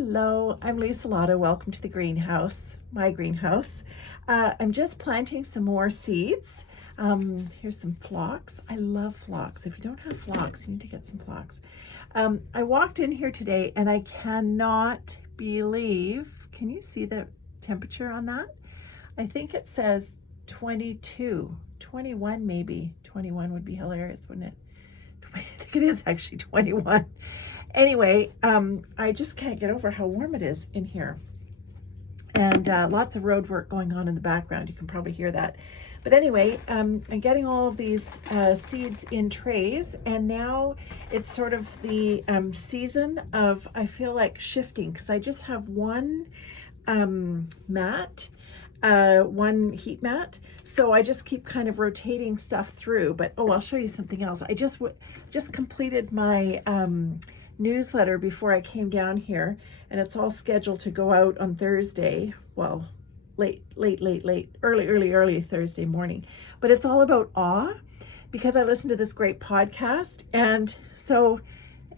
Hello, I'm Lise-Lotte. Welcome to the greenhouse, my greenhouse. I'm just planting some more seeds. Here's some phlox. I love phlox. If you don't have phlox, you need to get some phlox. I walked in here today and I cannot believe, can you see the temperature on that? I think it says 22, 21 maybe. 21 would be hilarious, wouldn't it? I think it is actually 21. Anyway, I just can't get over how warm it is in here. And lots of road work going on in the background. You can probably hear that. But anyway, I'm getting all of these seeds in trays, and now it's sort of the season of, I feel like, shifting, because I just have one mat, one heat mat, so I just keep kind of rotating stuff through. But I'll show you something else. I just completed my newsletter before I came down here, and it's all scheduled to go out on Thursday. Well, early Thursday morning. But it's all about awe, because I listened to this great podcast. And so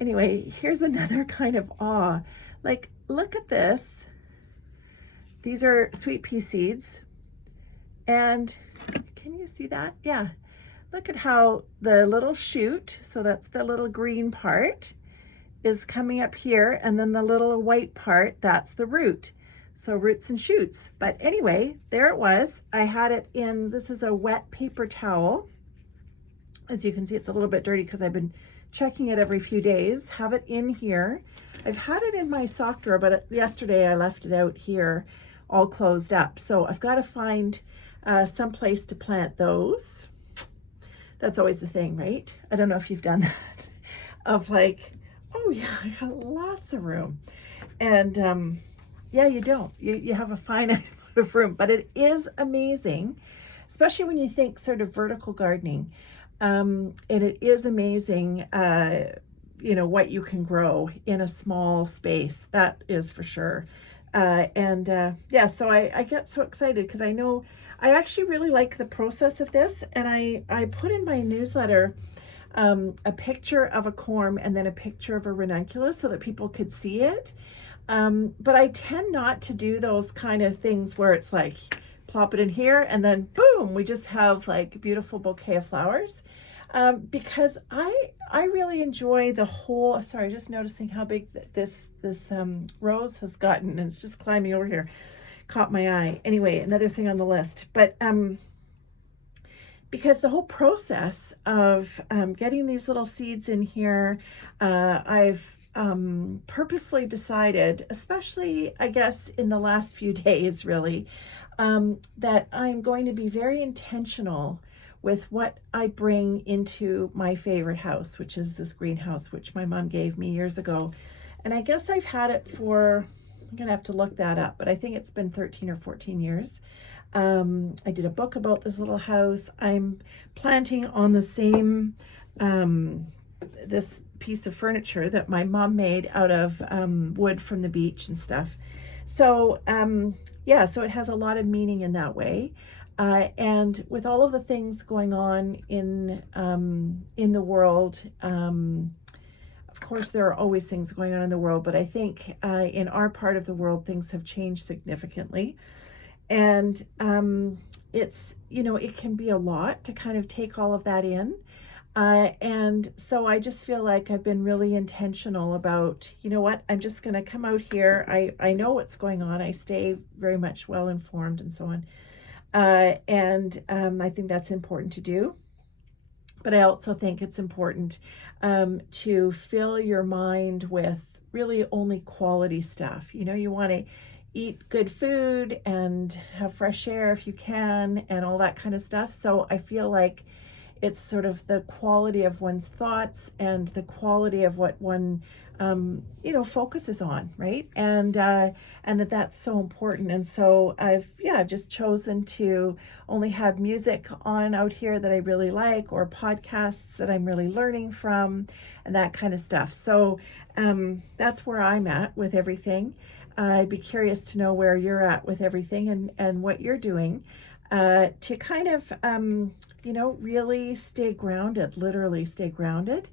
anyway, here's another kind of awe. Like, look at this. These are sweet pea seeds. And can you see that? Yeah. Look at how the little shoot, so that's the little green part, is coming up here, and then the little white part, that's the root. So roots and shoots. But anyway, there it was. I had it in, this is a wet paper towel. As you can see, it's a little bit dirty because I've been checking it every few days. Have it in here. I've had it in my sock drawer, but yesterday I left it out here all closed up. So I've got to find some place to plant those. That's always the thing, right? I don't know if you've done that. Of like, oh yeah, I got lots of room. And yeah, you don't. You have a finite amount of room, but it is amazing, especially when you think sort of vertical gardening. And it is amazing, what you can grow in a small space. That is for sure. Yeah, so I get so excited because I know I actually really like the process of this. And I put in my newsletter a picture of a corm and then a picture of a ranunculus so that people could see it. But I tend not to do those kind of things where it's like plop it in here and then boom, we just have like a beautiful bouquet of flowers. Because I really enjoy the whole, sorry, just noticing how big this rose has gotten, and it's just climbing over here. Caught my eye. Anyway, another thing on the list. But because the whole process of getting these little seeds in here, I've purposely decided, especially I guess in the last few days really, that I'm going to be very intentional with what I bring into my favorite house, which is this greenhouse, which my mom gave me years ago. And I guess I've had it for, I'm gonna have to look that up, but I think it's been 13 or 14 years. I did a book about this little house. I'm planting on the same, this piece of furniture that my mom made out of wood from the beach and stuff. So yeah, so it has a lot of meaning in that way. And with all of the things going on in the world, of course, there are always things going on in the world, but I think in our part of the world, things have changed significantly. And it's, it can be a lot to kind of take all of that in. And so I just feel like I've been really intentional about, you know what, I'm just going to come out here. I know what's going on. I stay very much well informed and so on. I think that's important to do. But I also think it's important to fill your mind with really only quality stuff. You want to eat good food and have fresh air if you can and all that kind of stuff. So I feel like it's sort of the quality of one's thoughts and the quality of what one focuses on, right? And that's so important. And so I've just chosen to only have music on out here that I really like, or podcasts that I'm really learning from, and that kind of stuff. So that's where I'm at with everything. I'd be curious to know where you're at with everything and what you're doing to kind of, really stay grounded, literally stay grounded.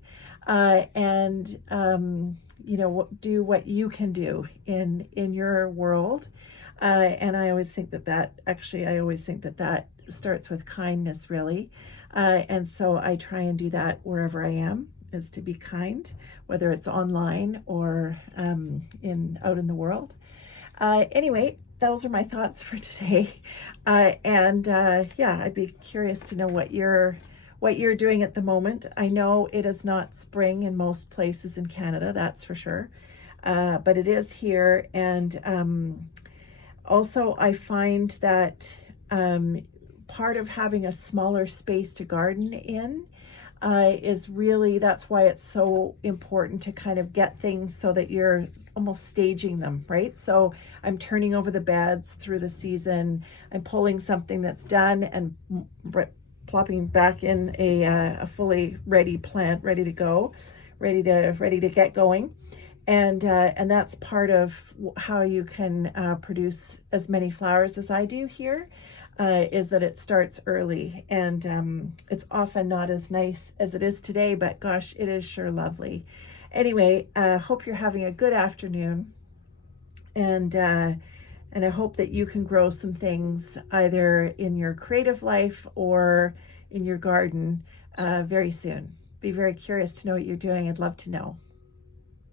do what you can do in your world. And I always think that starts with kindness, really. And so I try and do that wherever I am, is to be kind, whether it's online or out in the world. Anyway, those are my thoughts for today. Yeah, I'd be curious to know what you're doing at the moment. I know it is not spring in most places in Canada, that's for sure. But it is here. And also, I find that part of having a smaller space to garden in that's why it's so important to kind of get things so that you're almost staging them, right? So I'm turning over the beds through the season. I'm pulling something that's done and plopping back in a fully ready plant, ready to go, ready to get going. And that's part of how you can produce as many flowers as I do here, is that it starts early. And it's often not as nice as it is today, but gosh, it is sure lovely. Anyway, hope you're having a good afternoon. And I hope that you can grow some things either in your creative life or in your garden very soon. Be very curious to know what you're doing. I'd love to know.